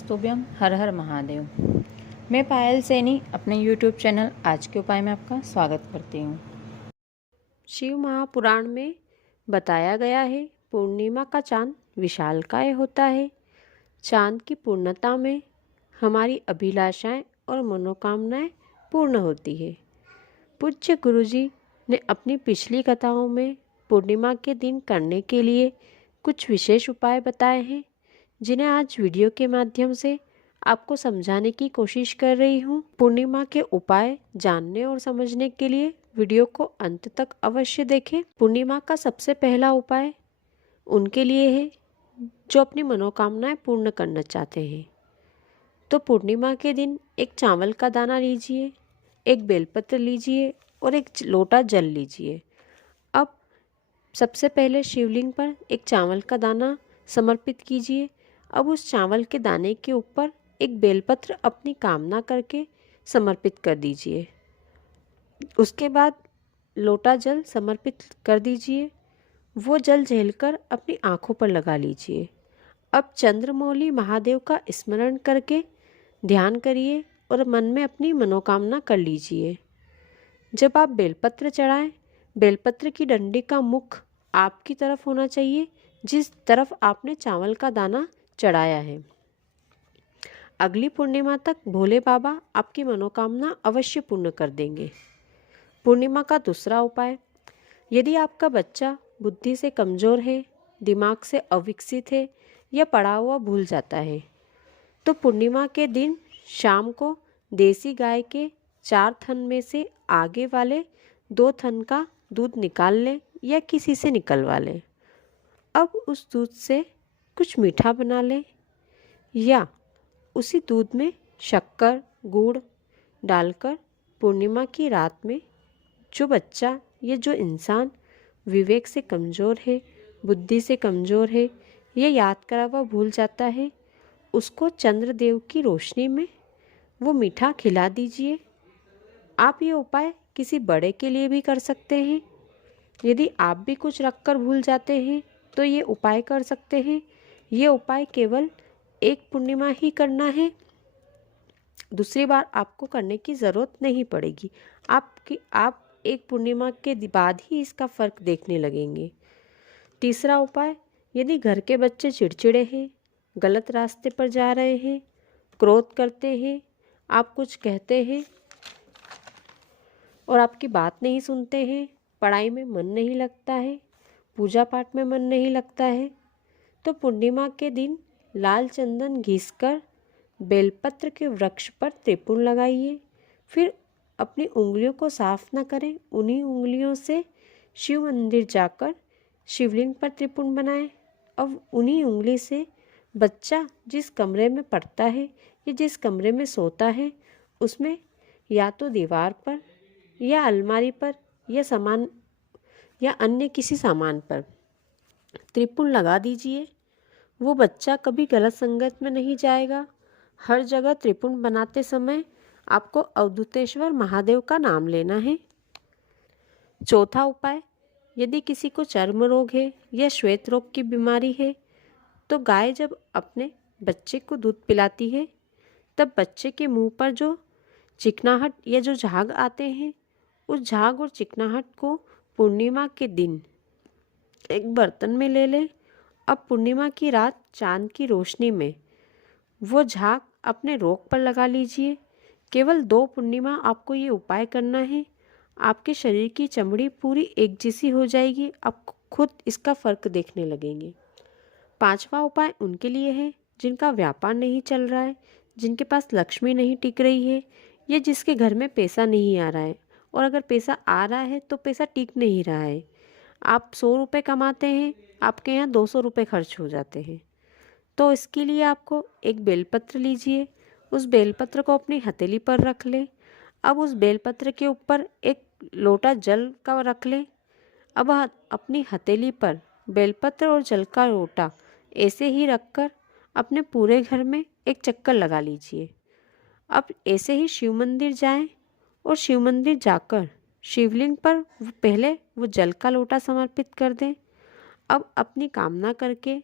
नमस्तुभ्यम, हर हर महादेव। मैं पायल सैनी अपने YouTube channel आज के उपाय में आपका स्वागत करती हूँ। शिव महापुराण में बताया गया है, पूर्णिमा का चांद विशालकाय होता है। चांद की पूर्णता में हमारी अभिलाषाएं और मनोकामनाएं पूर्ण होती है। पूज्य गुरुजी ने अपनी पिछली कथाओं में पूर्णिमा के दिन करने के लिए कुछ विशेष उपाय बताए हैं, जिन्हें आज वीडियो के माध्यम से आपको समझाने की कोशिश कर रही हूँ। पूर्णिमा के उपाय जानने और समझने के लिए वीडियो को अंत तक अवश्य देखें। पूर्णिमा का सबसे पहला उपाय उनके लिए है जो अपनी मनोकामनाएं पूर्ण करना चाहते हैं। तो पूर्णिमा के दिन एक चावल का दाना लीजिए, एक बेलपत्र लीजिए और एक लोटा जल लीजिए। अब सबसे पहले शिवलिंग पर एक चावल का दाना समर्पित कीजिए। अब उस चावल के दाने के ऊपर एक बेलपत्र अपनी कामना करके समर्पित कर दीजिए। उसके बाद लोटा जल समर्पित कर दीजिए। वो जल झेलकर अपनी आँखों पर लगा लीजिए। अब चंद्रमौली महादेव का स्मरण करके ध्यान करिए और मन में अपनी मनोकामना कर लीजिए। जब आप बेलपत्र चढ़ाएं, बेलपत्र की डंडी का मुख आपकी तरफ होना चाहिए, जिस तरफ आपने चावल का दाना चढ़ाया है। अगली पूर्णिमा तक भोले बाबा आपकी मनोकामना अवश्य पूर्ण कर देंगे। पूर्णिमा का दूसरा उपाय, यदि आपका बच्चा बुद्धि से कमज़ोर है, दिमाग से अविकसित है या पढ़ा हुआ भूल जाता है, तो पूर्णिमा के दिन शाम को देसी गाय के 4 थन में से आगे वाले 2 थन का दूध निकाल लें या किसी से निकलवा लें। अब उस दूध से कुछ मीठा बना लें या उसी दूध में शक्कर गुड़ डालकर पूर्णिमा की रात में जो बच्चा या जो इंसान विवेक से कमज़ोर है, बुद्धि से कमज़ोर है, ये याद करा हुआ भूल जाता है, उसको चंद्रदेव की रोशनी में वो मीठा खिला दीजिए। आप ये उपाय किसी बड़े के लिए भी कर सकते हैं। यदि आप भी कुछ रखकर भूल जाते हैं तो ये उपाय कर सकते हैं। ये उपाय केवल एक पूर्णिमा ही करना है, दूसरी बार आपको करने की ज़रूरत नहीं पड़ेगी। आप एक पूर्णिमा के बाद ही इसका फ़र्क देखने लगेंगे। तीसरा उपाय, यदि घर के बच्चे चिड़चिड़े हैं, गलत रास्ते पर जा रहे हैं, क्रोध करते हैं, आप कुछ कहते हैं और आपकी बात नहीं सुनते हैं, पढ़ाई में मन नहीं लगता है, पूजा पाठ में मन नहीं लगता है, तो पूर्णिमा के दिन लाल चंदन घिसकर बेलपत्र के वृक्ष पर त्रिपुण लगाइए। फिर अपनी उंगलियों को साफ न करें, उन्हीं उंगलियों से शिव मंदिर जाकर शिवलिंग पर त्रिपुण बनाएं। अब उन्हीं उंगली से बच्चा जिस कमरे में पढ़ता है या जिस कमरे में सोता है, उसमें या तो दीवार पर या अलमारी पर या अन्य किसी सामान पर त्रिपुण लगा दीजिए। वो बच्चा कभी गलत संगत में नहीं जाएगा। हर जगह त्रिपुण बनाते समय आपको अवधूतेश्वर महादेव का नाम लेना है। चौथा उपाय, यदि किसी को चर्म रोग है या श्वेत रोग की बीमारी है, तो गाय जब अपने बच्चे को दूध पिलाती है, तब बच्चे के मुंह पर जो चिकनाहट या जो झाग आते हैं, उस झाग और चिकनाहट को पूर्णिमा के दिन एक बर्तन में ले लें। अब पूर्णिमा की रात चांद की रोशनी में वो झाग अपने रोग पर लगा लीजिए। केवल 2 पूर्णिमा आपको ये उपाय करना है। आपके शरीर की चमड़ी पूरी एक जैसी हो जाएगी, आप खुद इसका फ़र्क देखने लगेंगे। 5वां उपाय उनके लिए है जिनका व्यापार नहीं चल रहा है, जिनके पास लक्ष्मी नहीं टिक रही है या जिसके घर में पैसा नहीं आ रहा है, और अगर पैसा आ रहा है तो पैसा टिक नहीं रहा है। आप 100 रुपये कमाते हैं, आपके यहाँ 200 रुपये खर्च हो जाते हैं। तो इसके लिए आपको एक बेलपत्र लीजिए, उस बेलपत्र को अपनी हथेली पर रख लें। अब उस बेलपत्र के ऊपर एक लोटा जल का रख लें। अब अपनी हथेली पर बेलपत्र और जल का लोटा ऐसे ही रखकर अपने पूरे घर में एक चक्कर लगा लीजिए। अब ऐसे ही शिव मंदिर जाएं और शिव मंदिर जाकर शिवलिंग पर पहले वो जल का लोटा समर्पित कर दें। अब अपनी कामना करके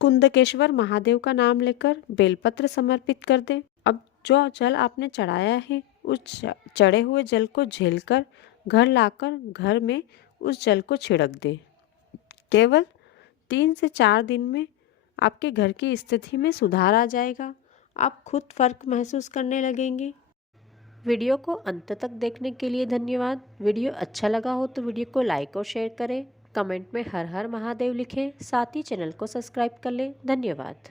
कुंदकेश्वर महादेव का नाम लेकर बेलपत्र समर्पित कर दें। अब जो जल आपने चढ़ाया है उस चढ़े हुए जल को झेलकर घर लाकर घर में उस जल को छिड़क दें। केवल 3 से 4 दिन में आपके घर की स्थिति में सुधार आ जाएगा। आप खुद फर्क महसूस करने लगेंगे। वीडियो को अंत तक देखने के लिए धन्यवाद। वीडियो अच्छा लगा हो तो वीडियो को लाइक और शेयर करें। कमेंट में हर हर महादेव लिखें। साथ ही चैनल को सब्सक्राइब कर लें। धन्यवाद।